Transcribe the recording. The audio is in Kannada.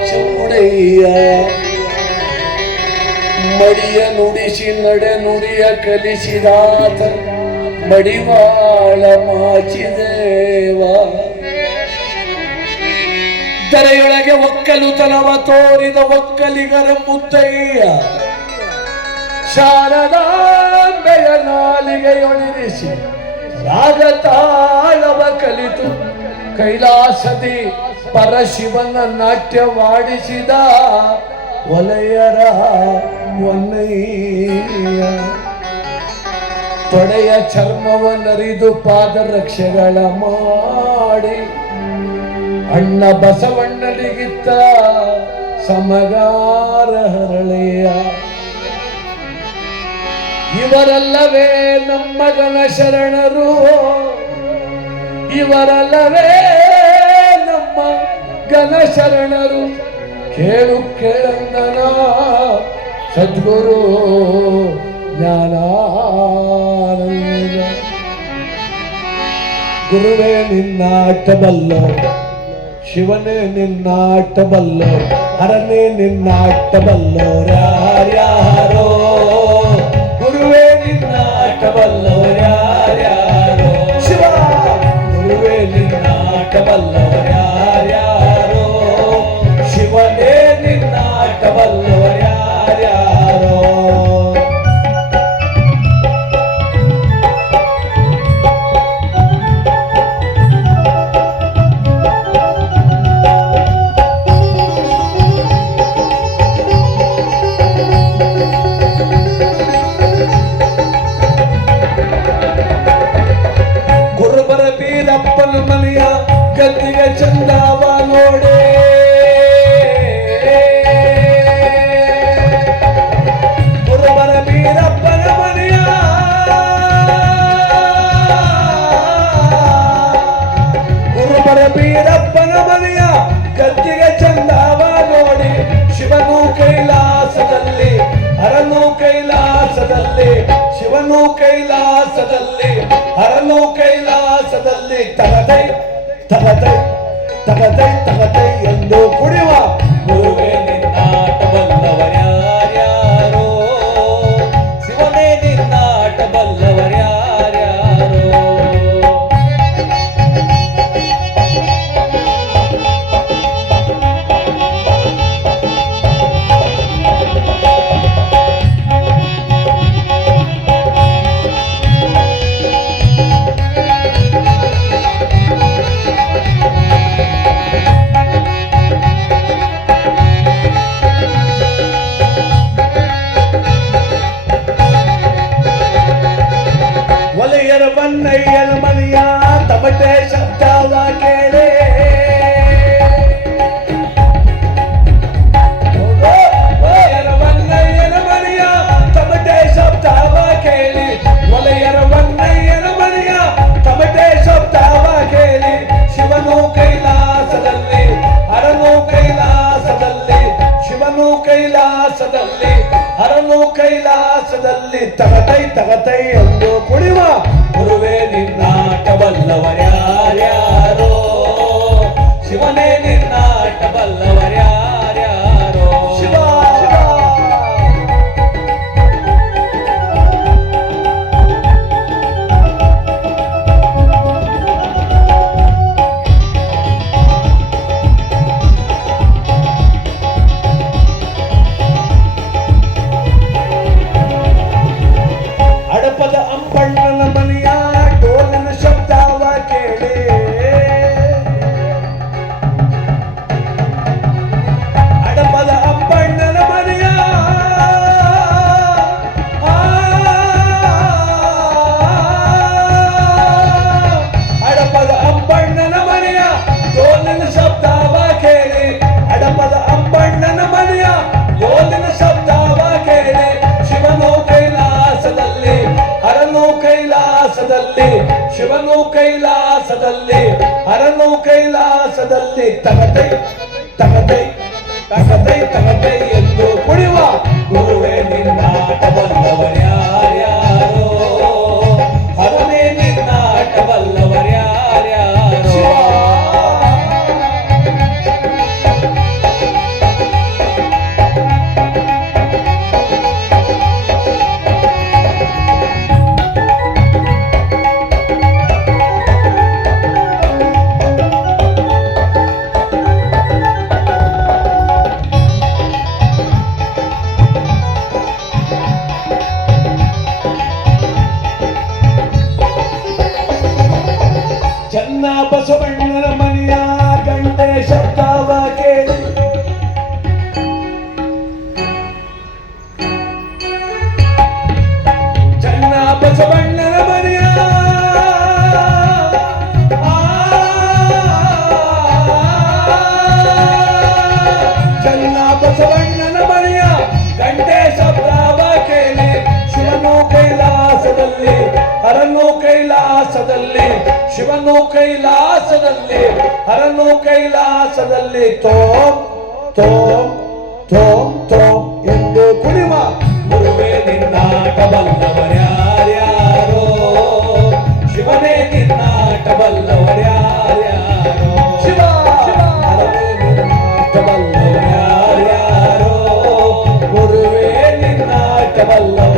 ಚೂಡಯ್ಯ ಮಡಿಯ ನುಡಿಸಿ ನಡೆ ನುಡಿಯ ಕಲಿಸಿದಾತ ಮಡಿವಾಳ ಮಾಚಿದೇವ ಧರೆಯೊಳಗೆ ಒಕ್ಕಲುತನವ ತೋರಿದ ಒಕ್ಕಲಿಗರ ಮುದ್ದಯ್ಯ ಶಾರದಾಂಬೆಯ ನಾಲಿಗೆಯೊಳಿರಿಸಿ ರಾಗತಾಳವ ಕಲಿತು ಕೈಲಾಸದಿ ಪರಶಿವನ ನಾಟ್ಯವಾಡಿಸಿದ ವಲಯರ ವನ್ನಯ್ಯ ತೊಡೆಯ ಚರ್ಮವನ್ನರಿದು ಪಾದರಕ್ಷೆಗಳ ಮಾಡಿ ಅಣ್ಣ ಬಸವಣ್ಣನಿಗಿತ್ತ ಸಮಗಾರ ಹರಳೆಯ ಇವರಲ್ಲವೇ ನಮ್ಮ ಗಣಶರಣರು ಇವರಲ್ಲವೇ ನಮ್ಮ ಗಣಶರಣರು ಕೇಳು ಕೇಳಂದನ ಸದ್ಗುರು ಜ್ಞಾನಾನಂದ ಗುರುವೇ ನಿನ್ನಾಟಬಲ್ಲೋ ಶಿವನೇ ನಿನ್ನಾಟಬಲ್ಲೋ ಹರನೇ ನಿನ್ನಾಟಬಲ್ಲೋರ್ಯಾರ್ಯಾರೋ ಗುರುವೇ ನಿನ್ನಾಟಬಲ್ಲೋರ್ಯಾರ್ಯಾರೋ ಶಿವ ಗುರುವೇ ನಿನ್ನಾಟಬಲ್ಲೋರ್ಯಾರ್ಯಾರೋ ಶಿವನೇ ನಿನ್ನಾಟಬಲ್ಲೋರ್ಯಾರ್ಯಾರೋ ಗದ್ದಿಗೆ ಚಂದವ ನೋಡೆ ಗುರುಬರ ಬೀರಪ್ಪನ ಮನೆಯ ಗುರುಬರ ಬೀರಪ್ಪನ ಮನೆಯ ಗದ್ದಿಗೆ ಚಂದವ ನೋಡಿ ಶಿವನು ಕೈಲಾಸದಲ್ಲಿ ಹರನು ಕೈಲಾಸದಲ್ಲಿ ಶಿವನು ಕೈಲಾಸದಲ್ಲಿ ಹರನು ಕೈಲಾಸದಲ್ಲಿ ತಗದೈ ತಗದೈ ತಗದೈ ತಗದೈ ಎಂದು ಕುಡಿಯುವ ಗುರುವೇ ನಿನ್ನಾಟಬಲ್ಲವರ್ಯಾರ್ಯಾರೋ ಶಿವನೇ ನಿನ್ನಾಟಬಲ್ಲವರ್ಯಾರ್ಯಾರೋ ವನ್ನಯ್ಯನ ಮನೆಯ ತಮಟೆ ಶಬ್ದವ ಕೇಳೆ ವನ್ನಯ್ಯನ ಮನೆಯ ತಮಟೆ ಶಬ್ದವ ಕೇಳಿ ಒಲೆಯರ ವನ್ನಯ್ಯನ ಮನೆಯ ತಮಟೆ ಶಬ್ದವ ಕೇಳಿ ಶಿವನು ಕೈಲಾಸದಲ್ಲಿ ಹರನು ಕೈಲಾಸದಲ್ಲಿ ಶಿವನು ಕೈಲಾಸದಲ್ಲಿ ಹರನು ಕೈಲಾಸದಲ್ಲಿ ತಗತೈ ತಗತೈ ಎಂದು ಕುಡಿಯುವ ಗುರುವೇ ನಿನ್ನಾಟಬಲ್ಲವರ್ಯಾರ್ಯಾರೋ ಶಿವನೇ ನಿನ್ನಾಟಬಲ್ಲವರ್ಯಾರ್ಯಾರೋ ಶಿವ ಅಡಪದ ಅಂಬಣ್ಣನ ಮನೆಯ ಡೋಲಿನ ಶಬ್ದವ ಕೇಳಿ ಅಡಪದ ಅಂಬಣ್ಣನ ಮನೆಯ ಅಡಪದ ಅಂಬಣ್ಣನ ಮನೆಯ ಡೋಲಿನ ಶಬ್ದವ ಕೇಳಿ ಅಡಪದ ಅಂಬಣ್ಣನ ಮನೆಯ ಡೋಲಿನ ಶಬ್ದವ ಕೇಳಿ ಶಿವನು ಕೈಲಾಸದಲ್ಲಿ ಹರನು ಕೈಲಾಸದಲ್ಲಿ ಶಿವನು ಕೈಲಾಸದಲ್ಲಿ ಹರನು ಕೈಲಾಸದಲ್ಲಿ ತಗದೈ ತಗದೈ ತಗದೈ ತಗದೈ ಎಂದು ಕುಡಿಯುವ ಗುರುವೇ ನಿನ್ನಾಟಬಲ್ಲವರ್ಯಾರ್ಯಾರೋ ಹರನೇ ನಿನ್ನಾಟಬಲ್ಲವರ್ಯಾರ್ಯಾರೋ ಹರನು ಕೈಲಾಸದಲ್ಲಿ ತೋಂ ತೋಂ ತೋಂ ತೋಂ ಎಂದು ಕುಣಿವ ಗುರುವೇ ನಿನ್ನಾಟ ಬಲ್ಲವರ್ಯಾರ್ಯಾರೋ ಶಿವನೇ ನಿನ್ನಾಟ ಬಲ್ಲವರ್ಯಾರ್ಯಾರೋ ಶಿವ ಹರನೇ ನಿನ್ನಾಟ ಬಲ್ಲವರ್ಯಾರ್ಯಾರೋ ಗುರುವೇ ನಿನ್ನಾಟ ಬಲ್ಲವ